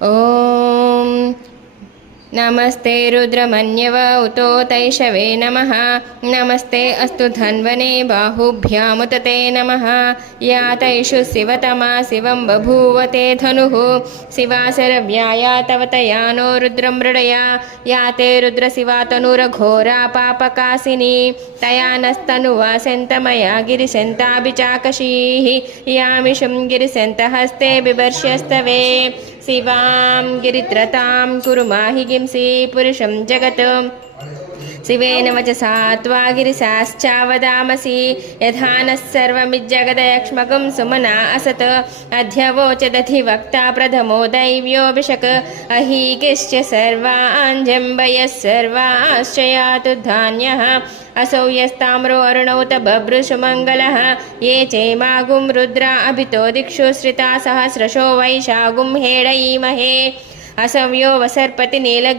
ఓం నమస్తే రుద్రమన్యవ ఉతో తైషవే నమః నమస్తే అస్తు ధన్వనే బాహుభ్యాముతతే నమః యా తైషు శివతమా శివం బభూవతే ధనుః శివాశరవ్యాయా తవ తయానో రుద్రం మృడయా యా తే రుద్ర శివాతనురఘోరా పాపకాసిని తయానస్తనువా సెంతమయా గిరిశంతాభిచాకషీః యామిషుం గిరిశంతహస్తే బిభర్ష్యస్తవే శివాం గిరిత్రతాం కురు మాహి గింసి పురుషం జగత్ శివేన వచసా త్వా గిరిశాశ్చావదామసి యథా నః సర్వమిజ్జగదయక్ష్మకం సుమనా అసత్ అధ్యవోచదధివక్తా ప్రథమో దైవ్యోభిషక్ అహీకిశ్చ సర్వాంజంబయః సర్వాశ్చ యాతు ధాన్యః असौ यस्ताम्रो अरुणौत बभ्रुषु मङ्गलः ये चैमागुं रुद्रा अभितो दिक्षु श्रिता सहस्रशो वैशागुं हेडयीमहे असव्यो वसर्पति नील